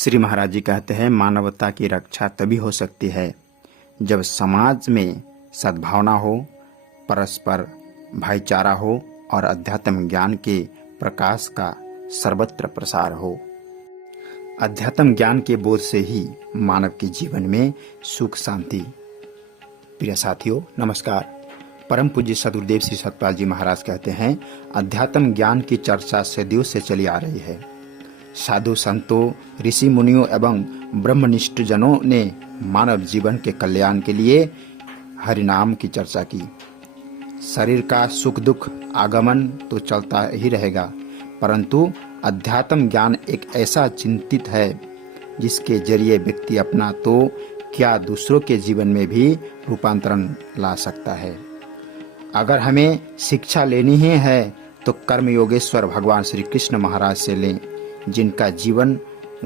श्री महाराज जी कहते हैं, मानवता की रक्षा तभी हो सकती है जब समाज में सद्भावना हो, परस्पर भाईचारा हो और अध्यात्म ज्ञान के प्रकाश का सर्वत्र प्रसार हो। अध्यात्म ज्ञान के बोध से ही मानव के जीवन में सुख शांति। प्रिय साथियों, नमस्कार। परम पूज्य सदगुरुदेव श्री सतपाल जी महाराज कहते हैं, अध्यात्म ज्ञान की चर्चा सदियों से चली आ रही है। साधु संतों, ऋषि मुनियों एवं ब्रह्मनिष्ठ जनों ने मानव जीवन के कल्याण के लिए हरिनाम की चर्चा की। शरीर का सुख दुख आगमन तो चलता ही रहेगा, परंतु अध्यात्म ज्ञान एक ऐसा चिंतित है जिसके जरिए व्यक्ति अपना तो क्या दूसरों के जीवन में भी रूपांतरण ला सकता है। अगर हमें शिक्षा लेनी ही है तो कर्म योगेश्वर भगवान श्री कृष्ण महाराज से लें, जिनका जीवन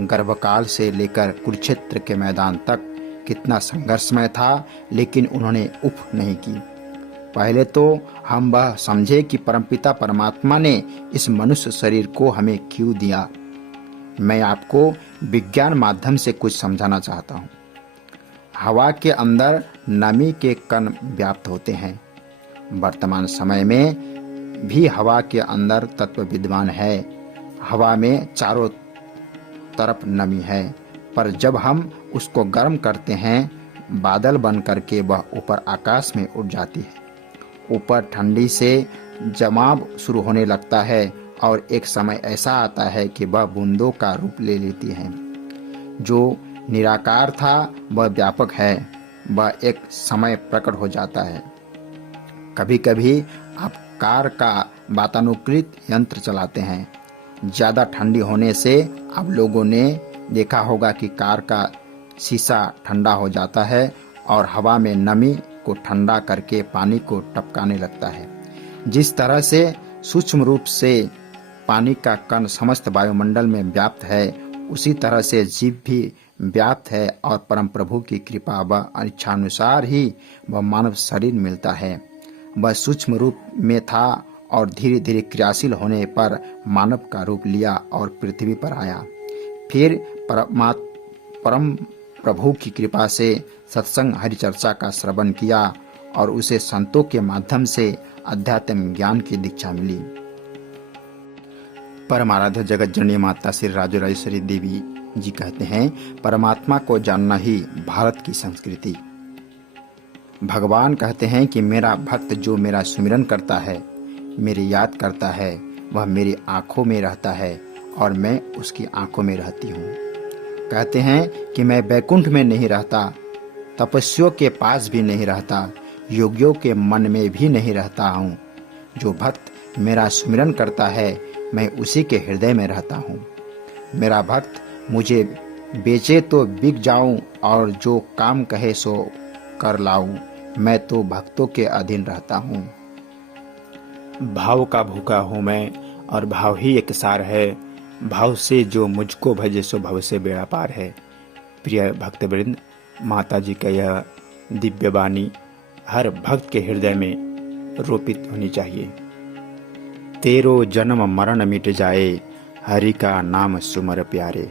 गर्भकाल से लेकर कुरुक्षेत्र के मैदान तक कितना संघर्षमय था, लेकिन उन्होंने उफ नहीं की। पहले तो हम वह समझे कि परमपिता परमात्मा ने इस मनुष्य शरीर को हमें क्यों दिया। मैं आपको विज्ञान माध्यम से कुछ समझाना चाहता हूँ। हवा के अंदर नमी के कण व्याप्त होते हैं। वर्तमान समय में भी हवा के अंदर तत्व विद्यमान है। हवा में चारों तरफ नमी है, पर जब हम उसको गर्म करते हैं, बादल बन करके वह ऊपर आकाश में उड़ जाती है। ऊपर ठंडी से जमाव शुरू होने लगता है और एक समय ऐसा आता है कि वह बूंदों का रूप ले लेती है। जो निराकार था वह व्यापक है, वह एक समय प्रकट हो जाता है। कभी कभी आप कार का वातानुकूलित यंत्र चलाते हैं। ज़्यादा ठंडी होने से आप लोगों ने देखा होगा कि कार का शीशा ठंडा हो जाता है और हवा में नमी को ठंडा करके पानी को टपकाने लगता है। जिस तरह से सूक्ष्म रूप से पानी का कण समस्त वायुमंडल में व्याप्त है, उसी तरह से जीव भी व्याप्त है और परम प्रभु की कृपा व इच्छानुसार ही वह मानव शरीर मिलता है। वह सूक्ष्म रूप में था और धीरे धीरे क्रियाशील होने पर मानव का रूप लिया और पृथ्वी पर आया। फिर परम प्रभु की कृपा से सत्संग हरिचर्चा का श्रवण किया और उसे संतों के माध्यम से अध्यात्म ज्ञान की दीक्षा मिली। परमाराध्य जगत जननी माता श्री राजराजेश्वरी देवी जी कहते हैं, परमात्मा को जानना ही भारत की संस्कृति। भगवान कहते हैं कि मेरा भक्त जो मेरा सुमिरन करता है, मेरी याद करता है, वह मेरी आंखों में रहता है और मैं उसकी आंखों में रहती हूँ। कहते हैं कि मैं वैकुंठ में नहीं रहता, तपस्वियों के पास भी नहीं रहता, योगियों के मन में भी नहीं रहता हूँ। जो भक्त मेरा सुमिरन करता है, मैं उसी के हृदय में रहता हूँ। मेरा भक्त मुझे बेचे तो बिक जाऊं और जो काम कहे सो कर लाऊं। मैं तो भक्तों के अधीन रहता हूँ। भाव का भूखा हूँ मैं और भाव ही एक सार है। भाव से जो मुझको भजे सो भव से बेड़ा पार है। प्रिय भक्तवृंद, माता जी का यह दिव्य वाणी हर भक्त के हृदय में रोपित होनी चाहिए। तेरो जन्म मरण मिट जाए, हरि का नाम सुमर प्यारे।